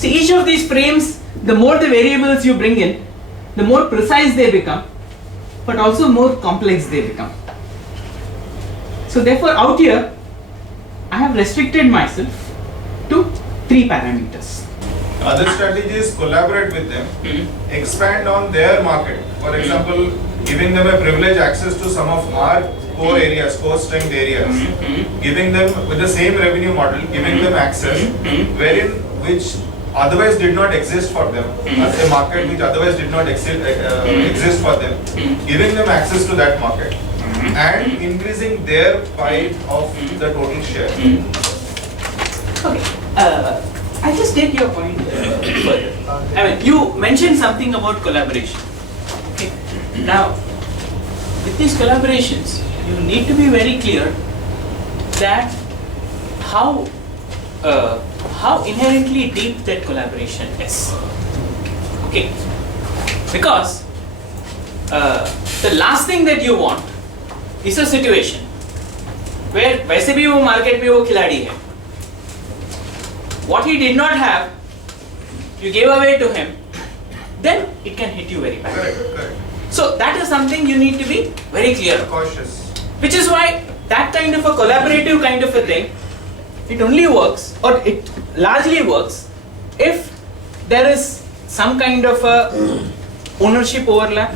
See, each of these frames, the more the variables you bring in, the more precise they become, but also more complex they become. So therefore out here, I have restricted myself to 3 parameters. Other strategies collaborate with them, expand on their market. For example, giving them a privileged access to some of our core areas, core strength areas, giving them with the same revenue model, giving them access wherein which otherwise did not exist for them, as a market which otherwise did not exist for them, giving them access to that market and increasing their pie of the total share. Okay, I just take your point further. I mean, you mentioned something about collaboration. Okay, now with these collaborations, you need to be very clear that how inherently deep that collaboration is. Okay, because the last thing that you want is a situation where वैसे भी वो market में वो खिलाड़ी है. What he did not have, you gave away to him, then it can hit you very badly. Correct. So that is something you need to be very clear about. Cautious. Which is why that kind of a collaborative kind of a thing, it only works, or it largely works, if there is some kind of a ownership overlap.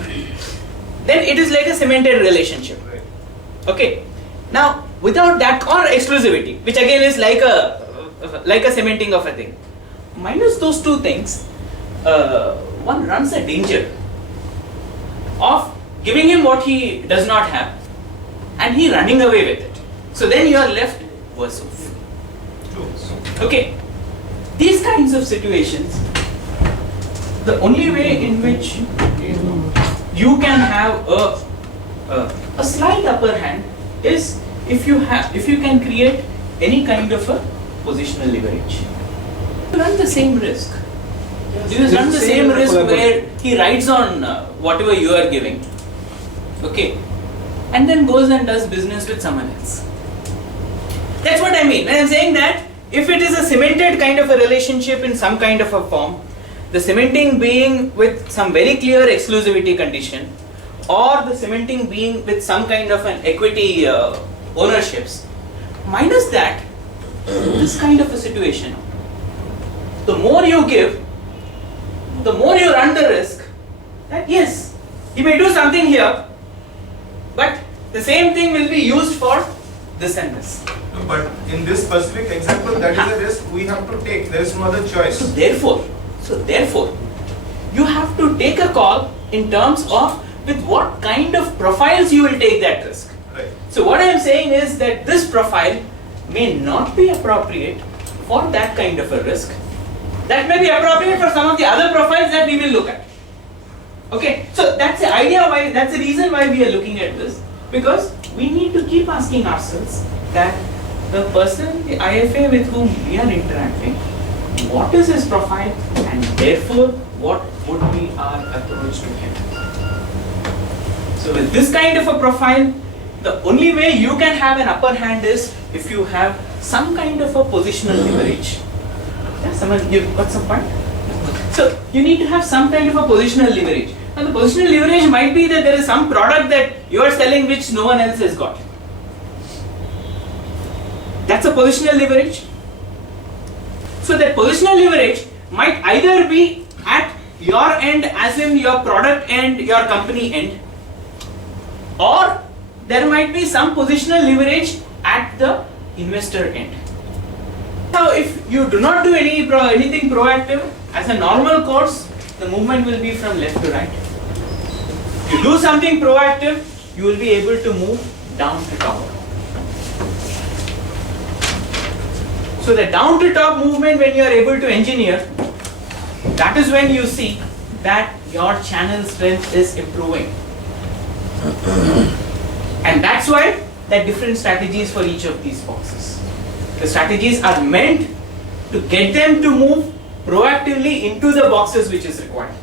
Then it is like a cemented relationship. Okay. Now without that, or exclusivity, which again is like a cementing of a thing. Minus those two things, one runs a danger of giving him what he does not have and he running away with it. So then you are left worse off. Okay. These kinds of situations, the only way in which you can have a slight upper hand is if you can create any kind of a positional leverage. You run the same risk. You run the same risk where he rides on whatever you are giving. Okay. And then goes and does business with someone else. That's what I mean. When I'm saying that if it is a cemented kind of a relationship in some kind of a form, the cementing being with some very clear exclusivity condition, or the cementing being with some kind of an equity ownerships, minus that, this kind of a situation, the more you give, the more you run the risk that yes, you may do something here, but the same thing will be used for this and this. But in this specific example, that is a risk we have to take. There is no other choice. So therefore, you have to take a call in terms of with what kind of profiles you will take that risk. Right. So what I am saying is that this profile may not be appropriate for that kind of a risk. That may be appropriate for some of the other profiles that we will look at. Okay, so that's the idea why, that's the reason why we are looking at this, because we need to keep asking ourselves that the person, the IFA with whom we are interacting, what is his profile, and therefore what would be our approach to him. So with this kind of a profile, the only way you can have an upper hand is if you have some kind of a positional leverage. Yeah, someone, you got some point? So you need to have some kind of a positional leverage. And the positional leverage might be that there is some product that you are selling which no one else has got. That's a positional leverage. So that positional leverage might either be at your end, as in your product end, your company end, or there might be some positional leverage at the investor end. Now if you do not do anything proactive, as a normal course, the movement will be from left to right. If you do something proactive, you will be able to move down to top. So the down to top movement, when you are able to engineer, that is when you see that your channel strength is improving. And that's why there are different strategies for each of these boxes. The strategies are meant to get them to move proactively into the boxes which is required.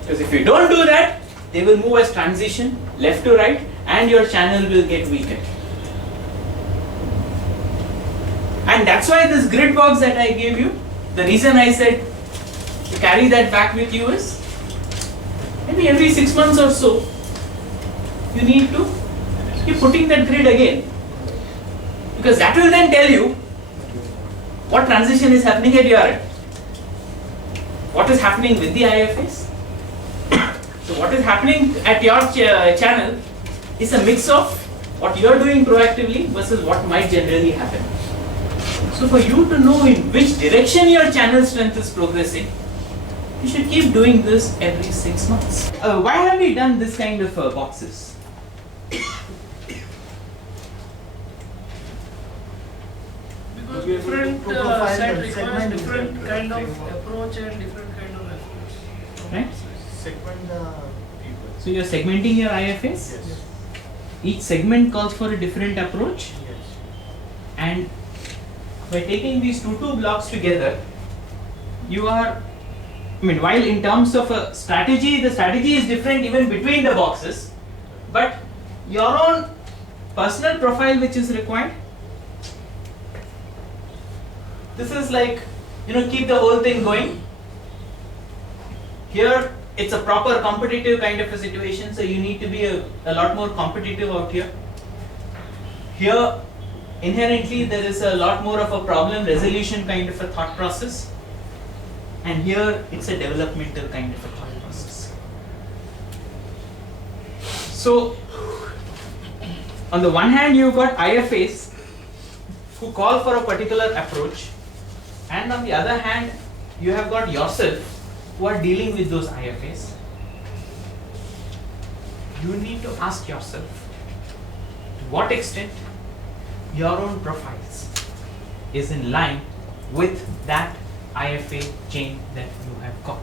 Because if you don't do that, they will move as transition left to right and your channel will get weakened. And that's why this grid box that I gave you, the reason I said to carry that back with you is maybe every 6 months or so, you need to keep putting that grid again. Because that will then tell you what transition is happening at your end. What is happening with the IFS? So what is happening at your channel is a mix of what you are doing proactively versus what might generally happen. So for you to know in which direction your channel strength is progressing, you should keep doing this every 6 months. Why have we done this kind of boxes? Because different set requires different kind of approach and different kind of efforts. Right? Segment the people. So you are segmenting your IFS. Yes. Each segment calls for a different approach, Yes. and by taking these two blocks together, you are, while in terms of a strategy, the strategy is different even between the boxes, but your own personal profile which is required. This is like, keep the whole thing going. Here it's a proper competitive kind of a situation, so you need to be a lot more competitive out here. Here, inherently, there is a lot more of a problem resolution kind of a thought process, and here it's a developmental kind of a thought process. So, on the one hand, you've got IFAs who call for a particular approach, and on the other hand, you have got yourself who are dealing with those IFAs. You need to ask yourself to what extent your own profiles is in line with that IFA chain that you have got.